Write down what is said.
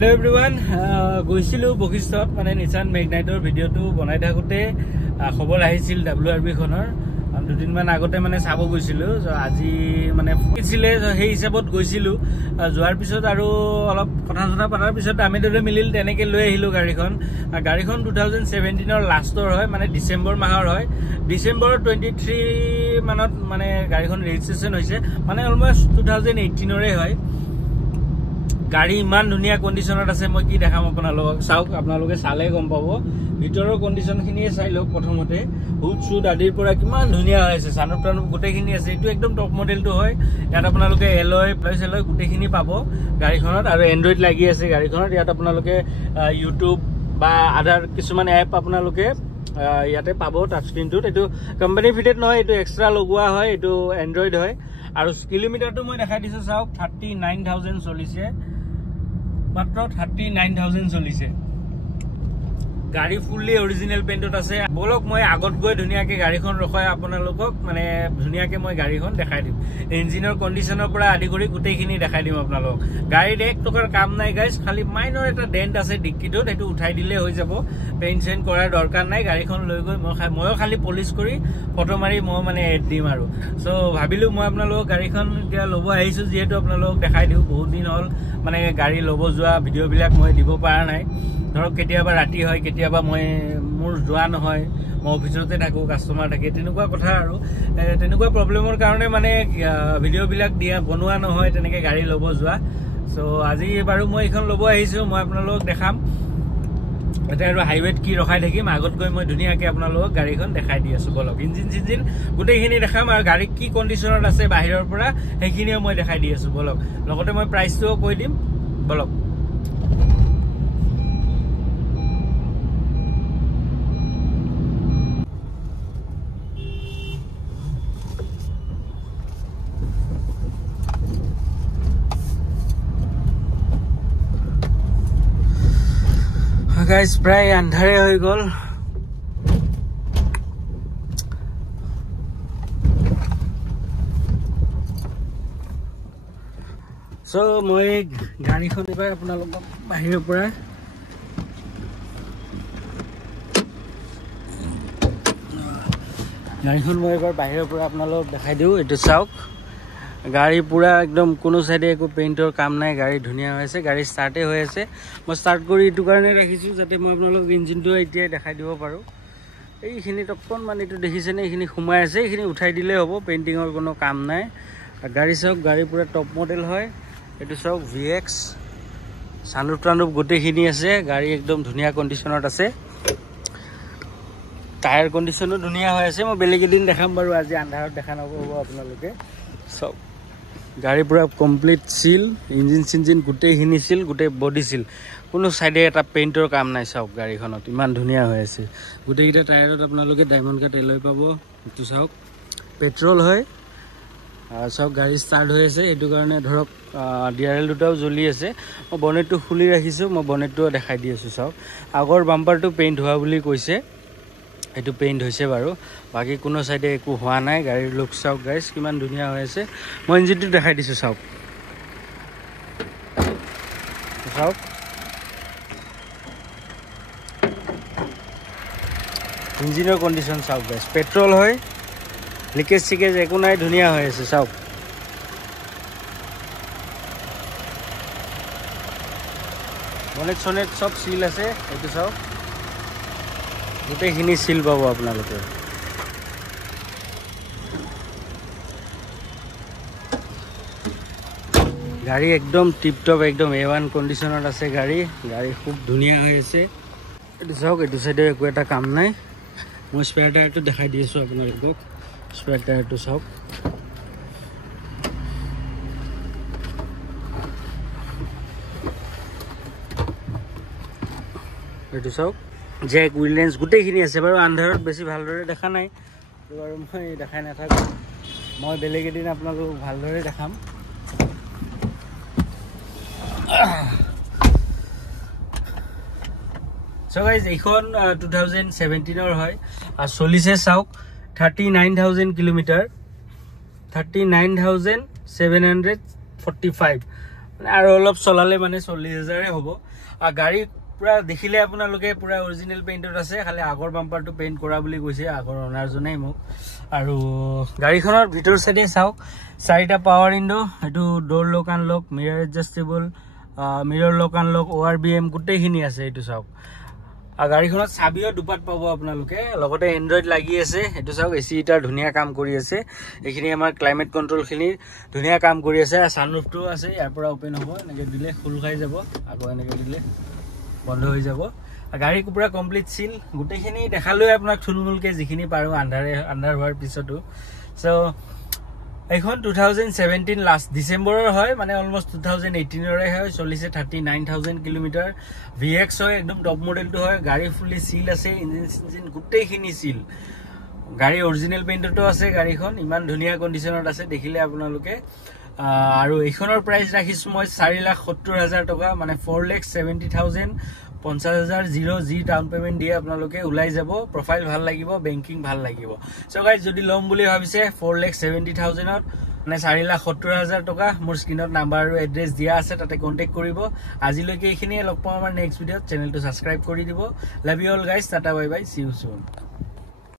Hello everyone, গৈছিলো বকিষ্টত মানে নিচান মেগনাইটৰ ভিডিওটো বনাই থাকোতে খবৰ আহিছিল WRB খনৰ দুদিন মান আগতে মানে চাব গৈছিলো আজি মানে ফুৰিছিলে সেই হিচাপত গৈছিলো যোৱাৰ পিছত আৰু অলপ কথা কথা পাতাৰ পিছত আমি দৰে মিলিল তেনেকে লৈ আহিলো গাড়ীখন 2017 ৰ লাষ্টৰ হয় মানে ডিসেম্বৰ মাহৰ হয় ডিসেম্বৰ 23 মানত মানে গাড়ীখন ৰেজিষ্ট্ৰেচন হৈছে মানে অলমোস্ট 2018 ৰে হয় গাড়ী ইমান ধুনিয়া কন্ডিশনত আছে মই কি দেখাম আপোনালোকক চাওক আপোনালোকে চালে গম পাব ভিতৰৰ কন্ডিশন খিনিয়ে চাই লওক প্ৰথমতে হুড শুড আদিৰ পৰা কিমান ধুনিয়া হৈছে সানুপ্ৰাণ গোটেইখিনি আছে এটো একদম টপ মডেলটো হয় ইয়াত আপোনালোকে এলয় প্লাস এলয় গোটেইখিনি পাব গাড়ীখনত আৰু এন্ড্ৰইড লাগি আছে গাড়ীখনত ইয়াত আপোনালোকে ইউটিউব বা আদাৰ কিছুমান এপ আপোনালোকে ইয়াতে পাব টাচ স্ক্ৰিনটোত এটো কোম্পানী ফিটেড নহয় এটো এক্সট্ৰা লগোৱা হয় এটো এন্ড্ৰইড হয় আৰু কিলোমিটাৰটো মই দেখাই দিছো চাওক 39000 চলিছে মাত্ৰ 39000 চলিছে গাড়ী ফুললি অৰিজিনাল পেইন্টত আছে বলক মই আগত গৈ ধুনিয়াকে গাড়ীখন ৰখাই আপোনালোকক মানে ধুনিয়াকে মই গাড়ীখন দেখাই দিম ইঞ্জিনৰ কন্ডিশনৰ পৰা আদি কৰি গোটেইখিনি দেখাই দিম আপোনালোক গাড়ীৰ এক টকাৰ কাম নাই গাইস খালি মাইনৰ এটা ডেন্ট আছে ডিক্কিটোত এটো উঠাই দিলে হৈ যাব পেইন্ট চেইন কৰাৰ দৰকাৰ নাই গাড়ীখন লৈ গৈ মই খালি পলিশ কৰি ফটো মাৰি মই মানে এড দিম আৰু সো ভাবিলো মই আপোনালোক গাড়ীখন এতিয়া লব আহিছো যেহেতু আপোনালোক দেখাই দিও বহুত দিন হল মানে গাড়ী লব যোৱা ভিডিও বিলাক মই দিব পৰা নাই ধৰক কেতিয়াবা ৰাতি হয় কেতিয়াবা মই মোৰ যোৱা নহয় মই অফিসতে থাকো কাস্টমাৰ থাকে তেনেকুৱা কথা আৰু তেনেকুৱা প্ৰবলেমৰ কাৰণে মানে ভিডিও বিলাক দিয়া বনোৱা নহয় তেনেকে গাড়ী লব যোৱা সো আজি বাৰু মই এখন লব আহিছো মই আপোনালোকক দেখাম এটা আৰু হাইৱেত কি ৰখাই থাকিম আগত গৈ মই ধুনিয়াকে আপোনালোকক গাড়ীখন দেখাই দি আছো বলক ইঞ্জিন গোটেইখিনি দেখাম আৰু গাড়ী কি কন্ডিশনত আছে বাহিৰৰ পৰা সেইখিনিও মই দেখাই দি আছো বলক লগতে মই প্ৰাইচটোও কৈ দিম বলক गाइस प्राय अंधारे हो गल सो मैं गाड़ी अपना बाहर पर गाड़ी मैं बाहर पर अपना देखा दिव ये चाक गाड़ी पूरा एकदम कोनो साइडे एको पेइंटर काम নাই গাড়ী ধুনিয়া হৈছে গাড়ী স্টাৰ্টে হৈ আছে মই স্টাৰ্ট কৰি ইটো কাৰণে ৰাখিছো যাতে মই আপোনালোক ইঞ্জিনটো এতিয়া দেখাই দিব পাৰো এইখিনি টকন মানে ইটো দেখিছে নে এইখিনি ঘুমাই আছে এইখিনি উঠাই দিলে হ'ব পেইন্টিংৰ কোনো কাম নাই গাড়ী সব গাড়ী পুৰা টপ মডেল হয় এটো সব VX সানুপ্ৰাণুপ গোটেইখিনি আছে গাড়ী একদম ধুনিয়া কন্ডিশনত আছে টায়াৰ কন্ডিশনো ধুনিয়া হৈ আছে মই বেলেগ দিন দেখাম বাৰু আজি আন্ধাৰত দেখা নব আপোনালোকে সব গাড়ী পুৰা কমপ্লিট সিল ইঞ্জিন গোটেইখিনি সিল গোটেই বডি সিল কোনো সাইডে এটা পেইন্টৰ কাম নাই সব গাড়ীখনত ইমান ধুনিয়া হৈ আছে গোটেইটা টায়াৰত আপোনালোকে ডায়মণ্ড কাট এলয় পাব এটো চাওক পেট্ৰল হয় সব গাড়ী স্টাৰ্ট হৈ আছে এটো কাৰণে ধৰক ডিআৰএল দুটাও জ্বলি আছে মই বনেটটো খুলি ৰাখিছো মই বনেটটো দেখাই দি আছো চাওক আগৰ বাম্পাৰটো পেইন্ট হোৱা বুলি কৈছে এটো পেইন্ট হৈছে বাৰু বাকি কোনো সাইডে একো হোৱা নাই গাড়ীৰ লুক চাওক গাইস কিমান ধুনিয়া হৈ আছে মই ইঞ্জিনটো দেখাই দিছো চাওক চাওক ইঞ্জিনৰ কন্ডিশন চাওক গাইস পেট্ৰল হয় লিকেজ সিকেজ একো নাই ধুনিয়া হৈ আছে চাওক বনেট সনেট সব সিল আছে এটো চাওক গোটেইখিনি সিল পাব আপোনালোকে গাড়ী একদম টিপটপ একদম A1 কন্ডিশনত আছে গাড়ী খুব ধুনিয়া হৈ আছে এটো চাওক এটো সাইডে একো এটা কাম নাই মই স্পেয়াৰ টায়াৰটো দেখাই দি আছো আপোনালোকক স্পেয়াৰ টায়াৰটো চাওক এটো চাওক জেক উইলেন্স গোটেইখিনি আছে বাৰু আন্ধাৰত বেছি ভালদৰে দেখা নাই আৰু মই দেখাই নাথাকো মই বেলেগ এদিন আপোনালোক ভালদৰে দেখাম সো গাইস এইখন 2017 ৰ হয় আৰু চলিছে চাওক 39000 কিলোমিটাৰ 39745 মানে আৰু অলপ চলালে মানে 40000 হ'ব গাড়ী পুৰা দেখিলে আপোনালোকে পুৰা অৰিজিনেল পেইণ্টত আছে খালি আগৰ বাম্পাৰটো পেইণ্ট কৰা বুলি কৈছে আগৰ অনাৰজনে মোক আৰু গাড়ীখনৰ ভিতৰ সাইডে চাওক চাৰিটা পাৱাৰ উইন্ডো এটো ডোৰ লক আনলক মিৰৰ এডজাস্টেবল মিৰৰ লক আনলক ORBM গোটেইখিনি আছে এটো চাওক গাড়ীখনত চাবিও দুপাত পাব আপোনালোকে লগতে এন্ড্ৰইড লাগি আছে এটো চাওক এসি হিটাৰ ধুনিয়া কাম কৰি আছে এইখিনি আমাৰ ক্লাইমেট কন্ট্ৰোল খিনি ধুনিয়া কাম কৰি আছে সানৰুফটো আছে ইয়াৰ পৰা ওপেন হ'ব এনেকে দিলে খুল খাই যাব আকৌ এনেকে দিলে বন্ধ হৈ যাব গাড়ী পুৰা কমপ্লিট সিল গোটেইখিনি দেখালৈ আপোনাক থুলমুলকে যিখিনি পাৰো আন্ডাৰ হোৱাৰ পিছতো সো এখন 2017 লাষ্ট ডিসেম্বৰৰ হয় মানে অলমোস্ট 2018 ৰে হয় চলিছে 39000 কিলোমিটাৰ VX হয় একদম টপ মডেলটো হয় গাড়ী ফুলি সিল আছে ইঞ্জিন গোটেইখিনি সিল গাড়ী অৰিজিনেল পেইণ্টটো আছে গাড়ীখন ইমান ধুনিয়া কন্ডিশনত আছে দেখিলে আপোনালোকে আৰু এইখনৰ প্ৰাইস ৰাখিছো মই 4,70,000 টকা মানে 4,70,000 50,000 জি ডাউন পেমেন্ট দিয়ে আপোনালোকে উলাই যাব প্ৰফাইল ভাল লাগিব বেংকিং ভাল লাগিব সো গাইজ যদি লম বুলি ভাবিছে 4,70,000 ত মানে 4,70,000 টকা মোৰ স্ক্ৰিনত নাম্বাৰ আৰু এড্ৰেছ দিয়া আছে তাতে কন্টাক্ট কৰিব আজিলৈকে এইখিনিয়ে লগ পাম আমাৰ নেক্সট ভিডিঅত চেনেলটো সাবস্ক্ৰাইব কৰি দিব love you all guys tata bye bye C you soon